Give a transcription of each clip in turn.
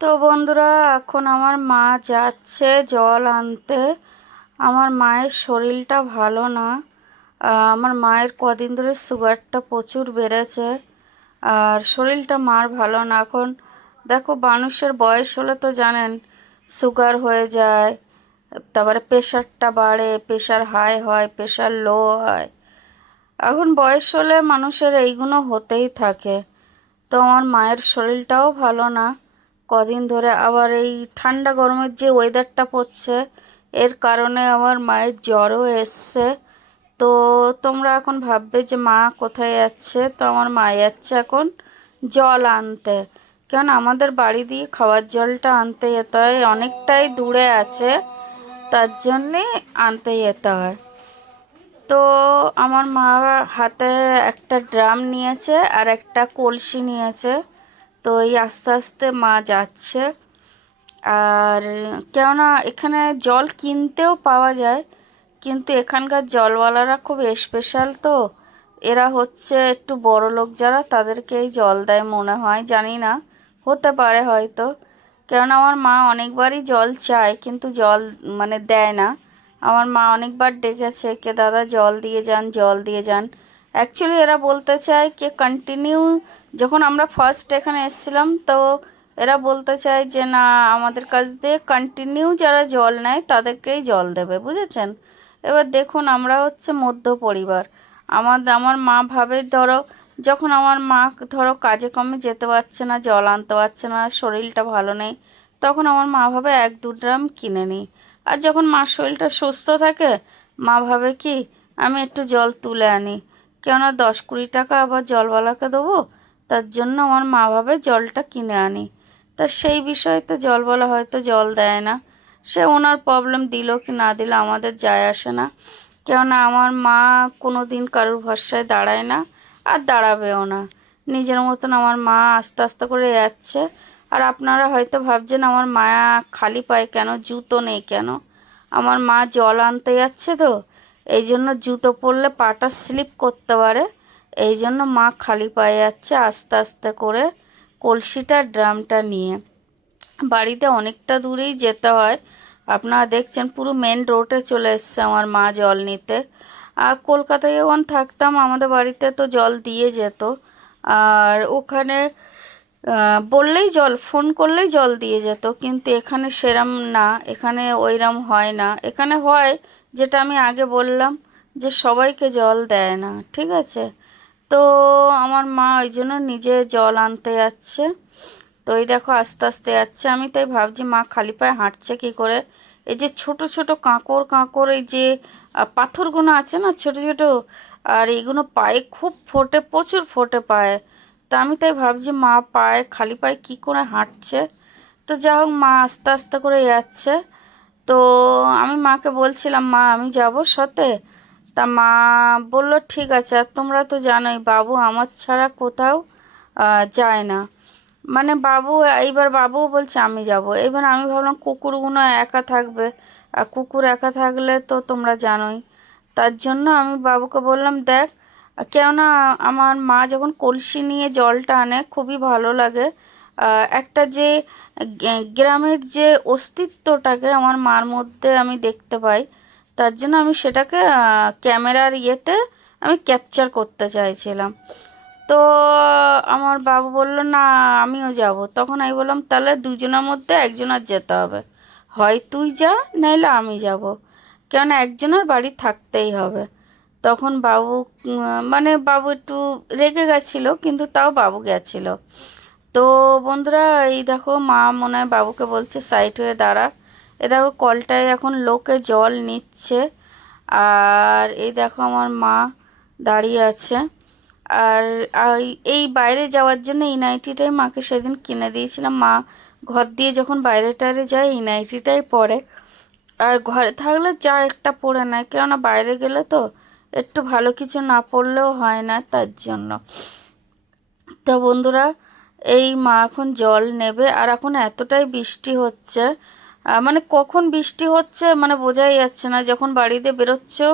তো বন্ধুরা, এখন আমার মা যাচ্ছে জল আনতে। আমার মায়ের শরীরটা ভালো না। আমার মায়ের কদিন ধরে সুগারটা প্রচুর বেড়েছে, আর শরীরটা মার ভালো না এখন। দেখো, মানুষের বয়স হলে তো জানেন সুগার হয়ে যায়, তারপরে প্রেশারটা বাড়ে, প্রেশার হাই হয়, প্রেশার লো হয়। এখন বয়স হলে মানুষের এইগুলো হতেই থাকে। তো আমার মায়ের শরীরটাও ভালো না কদিন ধরে, আবার এই ঠান্ডা গরমের যে ওয়েদারটা পড়ছে এর কারণে আমার মায়ের জ্বরও এসছে। তো তোমরা এখন ভাববে যে মা কোথায় যাচ্ছে, তো আমার মা যাচ্ছে এখন জল আনতে। কেন আমাদের বাড়ি দিয়ে খাওয়ার জলটা আনতে যেতে হয়, অনেকটাই দূরে আছে, তার জন্যে আনতে যেতে হয়। তো আমার মা হাতে একটা ড্রাম নিয়েছে আর একটা কলসি নিয়েছে। তো এই আস্তে আস্তে মা যাচ্ছে। আর কেননা এখানে জল কিনতেও পাওয়া যায়, কিন্তু এখানকার জলওয়ালারা খুব স্পেশাল। তো এরা হচ্ছে একটু বড় লোক, যারা তাদেরকেই জল দেয় মনে হয়, জানি না, হতে পারে হয়তো। কেননা আমার মা অনেকবারই জল চায় কিন্তু জল মানে দেয় না। আমার মা অনেকবার ডেকেছে কে দাদা জল দিয়ে যান, জল দিয়ে যান। অ্যাকচুয়ালি এরা বলতে চায় কে কন্টিনিউ, যখন আমরা ফার্স্ট এখানে এসেছিলাম তো এরা বলতে চায় যে না, আমাদের কাছ দিয়ে কন্টিনিউ যারা জল নেয় তাদেরকেই জল দেবে, বুঝেছেন। এবার দেখুন, আমরা হচ্ছে মধ্য পরিবার। আমার মা ভাবে, ধরো যখন আমার মা ধরো কাজে কমে যেতে পারছে না, জল আনতে পারছে না, শরীরটা ভালো নেই, তখন আমার মা ভাবে 1-2 ড্রাম কিনে নিই। আর যখন মার শরীরটা সুস্থ থাকে, মা ভাবে কি আমি একটু জল তুলে আনি, কেননা 10-20 টাকা আবার জলওয়ালাকে দেবো, তার জন্য আমার মা ভাবে জলটা কিনে আনি। তা সেই বিষয়তে জলওয়ালা হয়তো জল দেয় না, সে ওনার প্রবলেম, দিল কি না দিল আমাদের যায় আসে না। কেননা আমার মা কোনো দিন কারোর ভরসায় দাঁড়ায় না, আর দাঁড়াবেও না। নিজের মতন আমার মা আস্তে আস্তে করে যাচ্ছে। আর আপনারা হয়তো ভাবছেন আমার মা খালি পায়ে কেন, জুতো নেই কেন। আমার মা জল আনতে যাচ্ছে তো, এই জন্য জুতো পরলে পাটা স্লিপ করতে পারে, এই জন্য মা খালি পায়ে যাচ্ছে আস্তে আস্তে করে কলসিটা ড্রামটা নিয়ে। বাড়িতে অনেকটা দূরেই যেতে হয়, আপনারা দেখছেন পুরো মেন রোডে চলে এসছে আমার মা জল নিতে। আর কলকাতায় যখন থাকতাম আমাদের বাড়িতে তো জল দিয়ে যেত, আর ওখানে বললেই জল, ফোন করলেই জল দিয়ে যেত। কিন্তু এখানে সেরম না, এখানে ওইরম হয় না। এখানে হয় যেটা আমি আগে বললাম, যে সবাইকে জল দেয় না, ঠিক আছে। তো আমার মা ওই জন্য নিজে জল আনতে যাচ্ছে। তো এই দেখো আস্তে আস্তে যাচ্ছে, আমি তাই ভাবছি মা খালি পায়ে হাঁটছে কী করে। এই যে ছোট ছোট কাঁকড় কাঁকড়, এই যে পাথরগুলো আছে না ছোট ছোট, আর এইগুলো পায়ে খুব ফোটে, প্রচুর ফোটে পায়ে। তা আমি তাই ভাবছি মা পায়ে খালি পায়ে কী করে হাঁটছে। তো যা হোক মা আস্তে আস্তে করে যাচ্ছে। তো আমি মাকে বলছিলাম মা আমি যাব সাথে। তা মা বলল ঠিক আছে। আর তোমরা তো জানোই বাবু আমার ছাড়া কোথাও যায় না। মানে বাবু, এইবার বাবুও বলছে আমি যাব। এবার আমি ভাবলাম কুকুরগুলো একা থাকবে, আর কুকুর একা থাকলে তো তোমরা জানোই। তার জন্য আমি বাবুকে বললাম দেখ, কেননা আমার মা যখন কলসি নিয়ে জলটা আনে খুবই ভালো লাগে। একটা যে গ্রামের যে অস্তিত্বটাকে আমার মার মধ্যে আমি দেখতে পাই, তার জন্য আমি সেটাকে ক্যামেরার ইয়েতে আমি ক্যাপচার করতে চাইছিলাম। তো আমার বাবু বলল না আমিও যাব। তখন আমি বললাম তাহলে দুজনের মধ্যে একজনের যেতে হবে, হয় তুই যা নাইলে আমি যাব, কেননা একজনের বাড়ি থাকতেই হবে। তখন বাবু মানে বাবু একটু রেগে গেছিলো, কিন্তু তাও বাবু গেছিলো। তো বন্ধুরা, এই দেখো মা মনে হয় বাবুকে বলছে সাইড হয়ে দাঁড়া। এ দেখো কলটায় এখন লোকে জল নিচ্ছে, আর এই দেখো আমার মা দাঁড়িয়ে আছে। আর এই বাইরে যাওয়ার জন্য এই নাইটিটাই মাকে সেদিন কিনে দিয়েছিলাম। মা ঘর দিয়ে যখন বাইরে টাইরে যায় এই নাইটিটাই পরে, আর ঘরে থাকলে যা একটা পরে নেয়, কেননা বাইরে গেলে তো একটু ভালো কিছু না পরলেও হয় না, তার জন্য। তো বন্ধুরা, এই মা এখন জল নেবে। আর এখন এতটাই বৃষ্টি হচ্ছে, মানে কখন বৃষ্টি হচ্ছে মানে বোঝাই যাচ্ছে না। যখন বাড়িতে বেরোচ্ছেও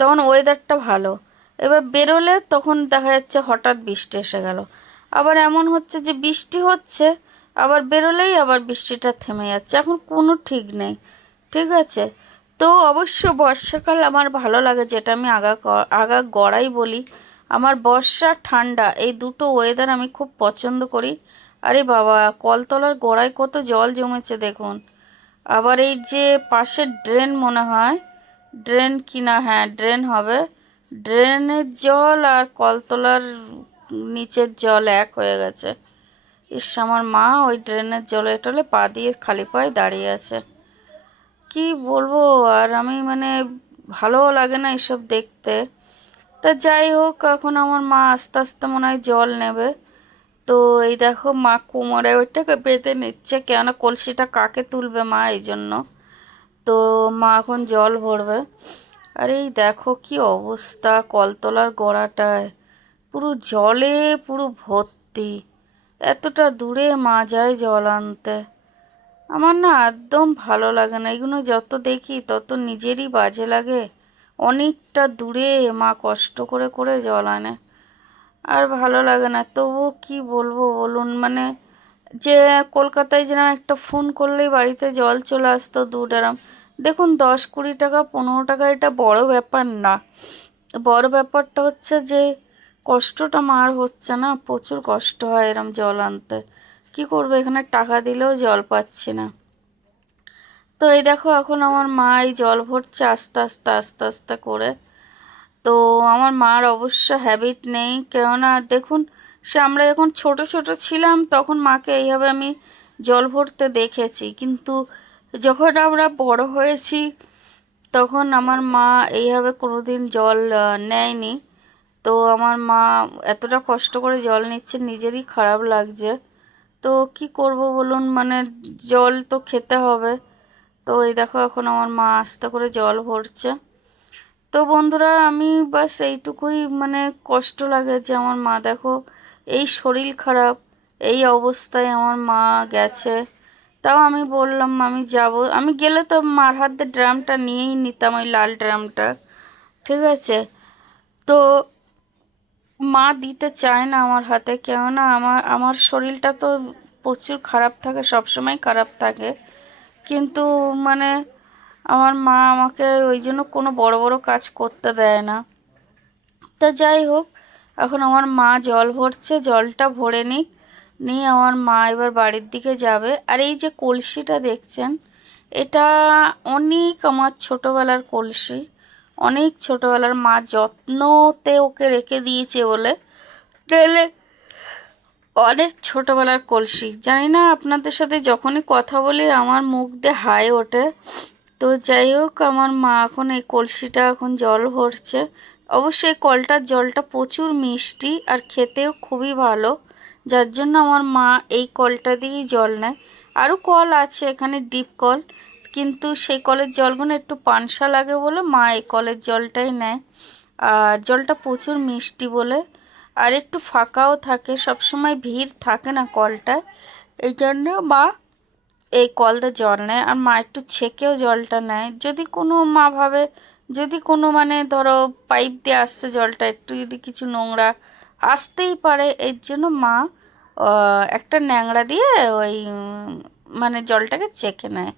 তখন ওয়েদারটা ভালো, এবার বেরোলে তখন দেখা যাচ্ছে হঠাৎ বৃষ্টি এসে গেল। আবার এমন হচ্ছে যে বৃষ্টি হচ্ছে আবার বেরোলেই আবার বৃষ্টিটা থেমে যাচ্ছে, এখন কোনো ঠিক নেই। ঠিক আছে, তো অবশ্য বর্ষাকাল আমার ভালো লাগে, যেটা আমি আগা গড়াই বলি। আমার বর্ষা ঠান্ডা এই দুটো ওয়েদার আমি খুব পছন্দ করি। আরে বাবা, কলতলার গোড়ায় কত জল জমেছে দেখুন। আবার এই যে পাশের ড্রেন, মনে হয় ড্রেন কিনা, হ্যাঁ ড্রেন হবে, ড্রেনের জল আর কলতলার নিচের জল এক হয়ে গেছে। ইস, আমার মা ওই ড্রেনের জলে টলে পা দিয়ে খালি পায়ে দাঁড়িয়ে আছে, কি বলবো। আর আমি মানে ভালোও লাগে না এসব দেখতে। তা যাই হোক, এখন আমার মা আস্তে আস্তে মনে হয় জল নেবে। তো এই দেখো মা কোমরে ওইটাকে বেঁধে নিচ্ছে, কেননা কলসিটা কাকে তুলবে মা, এই জন্য। তো মা এখন জল ভরবে। আর এই দেখো কি অবস্থা, কলতলার গোড়াটায় পুরো জলে পুরো ভর্তি। এতটা দূরে মা যায় জল আনতে, আমার না একদম ভালো লাগে না এগুলো, যত দেখি তত নিজেরই বাজে লাগে। অনেকটা দূরে মা কষ্ট করে করে জল আনে, আর ভালো লাগে না। তবুও কি বলবো বলুন, মানে যে কলকাতায় যেরকম একটা ফোন করলেই বাড়িতে জল চলে আসতো 2 ড্রাম, দেখুন 10-20 টাকা 15 টাকা এটা বড় ব্যাপার না। বড় ব্যাপারটা হচ্ছে যে কষ্টটা মার হচ্ছে না, প্রচুর কষ্ট হয় এরম জল আনতে। কি করবো, এখানে টাকা দিলেও জল পাচ্ছি না। তো এই দেখো এখন আমার মা এই জল ভরছে আস্তে আস্তে আস্তে আস্তে করে। তো আমার মার অবশ্য হ্যাবিট নেই, কেননা দেখুন, সে আমরা যখন ছোট ছোট ছিলাম তখন মাকে এইভাবে আমি জল ভরতে দেখেছি, কিন্তু যখন আমরা বড় হয়েছি তখন আমার মা এইভাবে কোনোদিন জল নেয়নি। তো আমার মা এতটা কষ্ট করে জল নিচ্ছে, নিজেরই খারাপ লাগছে। তো কি করব বলুন, মানে জল তো খেতে হবে। তো এই দেখো এখন আমার মা আস্তে করে জল ভরছে। তো বন্ধুরা, আমি বাস এইটুকুই, মানে কষ্ট লাগে যে আমার মা দেখো এই শরীর খারাপ, এই অবস্থায় আমার মা গেছে। তাও আমি বললাম আমি যাব, আমি গেলে তো মার হাত দিয়ে ড্রামটা নিয়েই নিতাম, ওই লাল ড্রামটা। ঠিক আছে, তো মা দিতে চায় না আমার হাতে, কেননা আমার আমার শরীরটা তো প্রচুর খারাপ থাকে, সব সময় খারাপ থাকে। কিন্তু মানে আমার মা আমাকে ওই জন্য কোনো বড় বড় কাজ করতে দেয় না। তা যাই হোক, এখন আমার মা জল ভরছে, জলটা ভরে নিক, নিয়ে আমার মা এবার বাড়ির দিকে যাবে। আর এই যে কলসিটা দেখছেন, এটা অনেক আমার ছোটবেলার কলসি, অনেক ছোটবেলার, মা যত্নতে ওকে রেখে দিয়েছে বলে, নাহলে অনেক ছোটবেলার কলসি। জানি না আপনাদের সাথে যখনই কথা বলি আমার মুখ দিয়ে হাই ওঠে। তো যাই হোক, আমার মা এখন এই কলসিটা এখন জল ভরছে। অবশ্যই কলটার জলটা প্রচুর মিষ্টি আর খেতেও খুবই ভালো, যার জন্য আমার মা এই কলটা দিয়েই জল নেয়। আরও কল আছে এখানে, ডিপ কল, কিন্তু সেই কলের জলগুলো একটু পানসা লাগে বলে মা এই কলের জলটাই নেয়। আর জলটা প্রচুর মিষ্টি বলে, আর একটু ফাঁকাও থাকে, সবসময় ভিড় থাকে না কলটায়, এই জন্য মা এই কল দিয়ে জল নেয়। আর মা একটু ছেঁকেও জলটা নেয়, যদি কোনো মা ভাবে, যদি কোনো মানে ধরো পাইপ দিয়ে আসছে জলটা, একটু যদি কিছু নোংরা আসতেই পারে, এর জন্য মা একটা ন্যাংরা দিয়ে ওই মানে জলটাকে চেখে নেয়।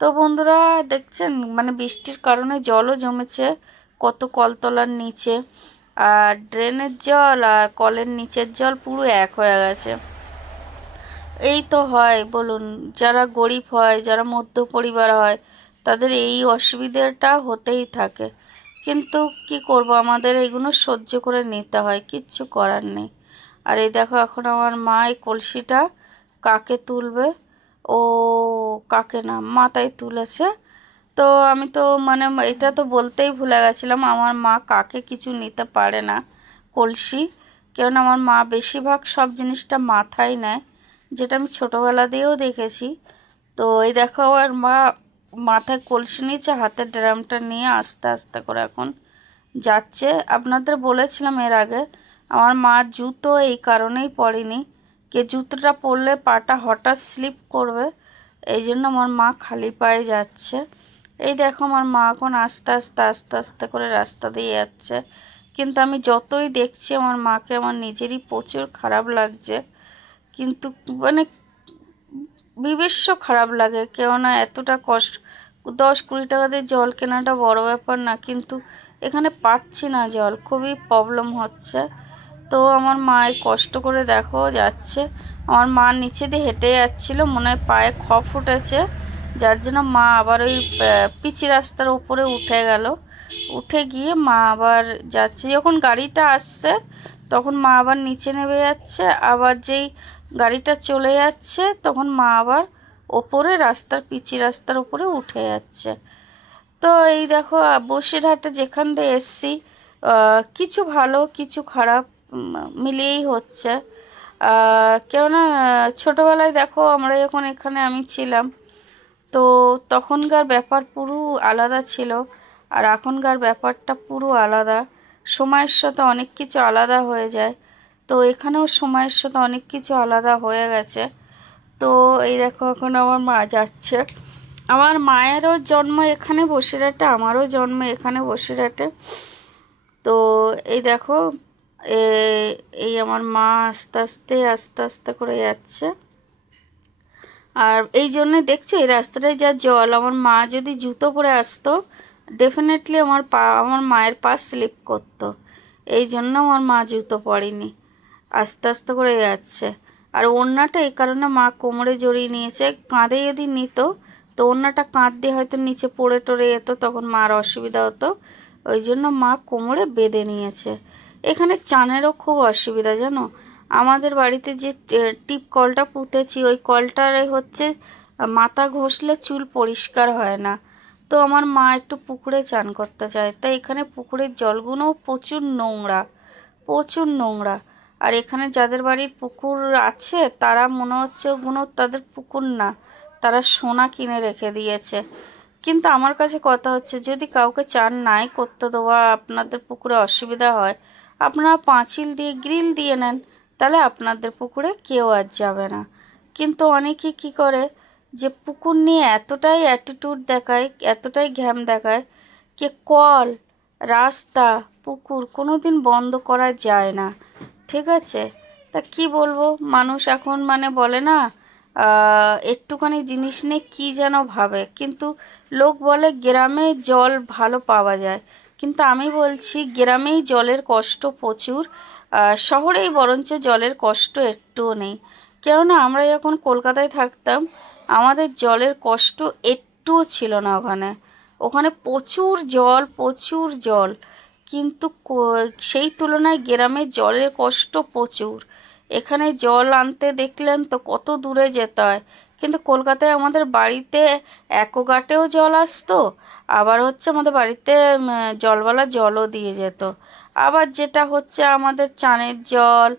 তো বন্ধুরা দেখছেন, মানে বৃষ্টির কারণে জলও জমেছে কত কলতলার নিচে, আর ড্রেনের জল আর কলের নিচের জল পুরো এক হয়ে গেছে। এই তো হয় বলুন, যারা গরিব হয়, যারা মধ্য পরিবার হয়, তাদের এই অসুবিধাটা হতেই থাকে। কিন্তু কি করব, আমাদের এগুলো সহ্য করে নিতে হয়, কিচ্ছু করার নেই। আর এই দেখো এখন আমার মা এই কলসিটা কাকে তুলবে, ও কাকে না মাথায় তুলেছে। তো আমি তো মানে এটা তো বলতেই ভুলে গেছিলাম, আমার মা কাকে কিছু নিতে পারে না কলসি, কেননা আমার মা বেশিরভাগ সব জিনিসটা মাথায় নেয়, যেটা আমি ছোটোবেলা দিয়েও দেখেছি। তো এই দেখো আর মা মাথায় কলসি নিয়েছে, হাতে ড্রামটা নিয়ে আস্তে আস্তে করে এখন যাচ্ছে। আপনাদের বলেছিলাম এর আগে, আমার মা জুতো এই কারণেই পরেনি, কে জুতোটা পরলে পাটা হঠাৎ স্লিপ করবে, এই জন্য আমার মা খালি পায়ে যাচ্ছে। এই দেখো আমার মা এখন আস্তে আস্তে আস্তে আস্তে করে রাস্তা দিয়ে যাচ্ছে, কিন্তু আমি যতই দেখছি আমার মাকে আমার নিজেরই প্রচুর খারাপ লাগছে। কিন্তু মানে বিভৎস খারাপ লাগে, কেননা এতটা কষ্ট, 10-20 টাকা দিয়ে জল কেনাটা বড় ব্যাপার না, কিন্তু এখানে পাচ্ছি না জল, খুবই প্রবলেম হচ্ছে। তো আমার মা এই কষ্ট করে দেখো যাচ্ছে, আমার মা নিচে দিয়ে হেঁটে যাচ্ছিল, মনে হয় পায়ে খপ উঠেছে, যার জন্য মা আবার ওই পিচি রাস্তার উপরে উঠে গেল। উঠে গিয়ে মা আবার যাচ্ছে, যখন গাড়িটা আসছে তখন মা আবার নিচে নেমে যাচ্ছে, আবার যেই গাড়িটা চলে যাচ্ছে তখন মা আবার ওপরে রাস্তার পিচি রাস্তার উপরে উঠে যাচ্ছে। তো এই দেখো বসিরহাটে যেখান দিয়ে এসছি, কিছু ভালো কিছু খারাপ মিলিয়েই হচ্ছে। কেননা ছোটোবেলায় দেখো আমরা যখন এখানে আমি ছিলাম, তো তখনকার ব্যাপার পুরো আলাদা ছিল, আর এখনকার ব্যাপারটা পুরো আলাদা। সময়ের সাথে অনেক কিছু আলাদা হয়ে যায়, তো এখানেও সময়ের সাথে অনেক কিছু আলাদা হয়ে গেছে। তো এই দেখো এখন আমার মা যাচ্ছে, আমার মায়েরও জন্ম এখানে বসিরহাটে, আমারও জন্ম এখানে বসিরহাটে। তো এই দেখো এই আমার মা আস্তে আস্তে আস্তে আস্তে করে যাচ্ছে। আর এই জন্যে দেখছো এই রাস্তাটায় যা জল, আমার মা যদি জুতো পরে আসতো ডেফিনেটলি আমার মায়ের পা স্লিপ করতো, এই জন্য আমার মা জুতো পরেনি, আস্তে আস্তে করে যাচ্ছে। আর ওড়নাটা এই কারণে মা কোমরে জড়িয়ে নিয়েছে, কাঁধে যদি নিত তো ওড়নাটা কাঁধ দিয়ে হয়তো নিচে পড়ে টড়ে যেত, তখন মার অসুবিধা হতো, ওই জন্য মা কোমরে বেঁধে নিয়েছে। এখানে চানেরও খুব অসুবিধা জানো, আমাদের বাড়িতে যে টিপ কলটা পুঁতেছি ওই কলটারে হচ্ছে মাথা ঘষলে চুল পরিষ্কার হয় না। তো আমার মা একটু পুকুরে চান করতে চায়, তাই এখানে পুকুরের জলগুলোও প্রচুর নোংরা, প্রচুর নোংরা। আর এখানে যাদের বাড়ির পুকুর আছে তারা মনে হচ্ছে ওগুলো তাদের পুকুর না, তারা সোনা কিনে রেখে দিয়েছে। কিন্তু আমার কাছে কথা হচ্ছে, যদি কাউকে চান নাই করতে দেওয়া, আপনাদের পুকুরে অসুবিধা হয়, আপনারা পাঁচিল দিয়ে গ্রিল দিয়ে নেন, তাহলে আপনাদের পুকুরে কেউ আর যাবে না। কিন্তু অনেকে কি করে, যে পুকুর নিয়ে এতটাই অ্যাটিটিউড দেখায়, এতটাই ঘ্যাম দেখায়, যে কল, রাস্তা, পুকুর কোনো দিন বন্ধ করা যায় না, ঠিক আছে? তা কি বলবো, মানুষ এখন মানে বলে না, একটুখানি জিনিস নিয়ে কী যেন ভাবে, কিন্তু লোক বলে গ্রামে জল ভালো পাওয়া যায়, কিন্তু আমি বলছি গ্রামেই জলের কষ্ট প্রচুর, শহরেই বরঞ্চ জলের কষ্ট একটুও নেই। কেননা আমরা যখন কলকাতায় থাকতাম আমাদের জলের কষ্ট একটুও ছিল না, ওখানে ওখানে প্রচুর জল, প্রচুর জল, কিন্তু সেই তুলনায় গ্রামে জলের কষ্ট প্রচুর। এখানে জল আনতে দেখলেন তো কত দূরে যেতে হয়, কিন্তু কলকাতায় আমাদের বাড়িতে অ্যাকোয়াগার্ডেও জল আসতো, আবার হচ্ছে আমাদের বাড়িতে জলওয়ালা জলও দিয়ে যেত। আবার যেটা হচ্ছে আমাদের চানের জল,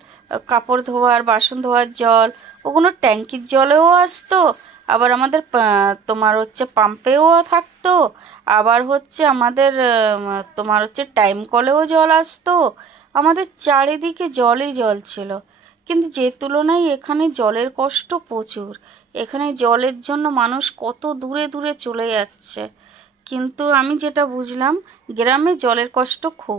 কাপড় ধোয়ার বাসন ধোয়ার জল, ওগুলো ট্যাঙ্কির জলেও আসতো, আবার আমাদের তোমার হচ্ছে পাম্পেও থাকতো, আবার হচ্ছে আমাদের তোমার হচ্ছে টাইম কলেও জল আসতো, আমাদের চারিদিকে জলই জল ছিল। কিন্তু যে তুলনায় এখানে জলের কষ্ট প্রচুর, এখানে জলের জন্য মানুষ কত দূরে দূরে চলে যাচ্ছে। কিন্তু আমি যেটা বুঝলাম গ্রামে জলের কষ্ট খুব।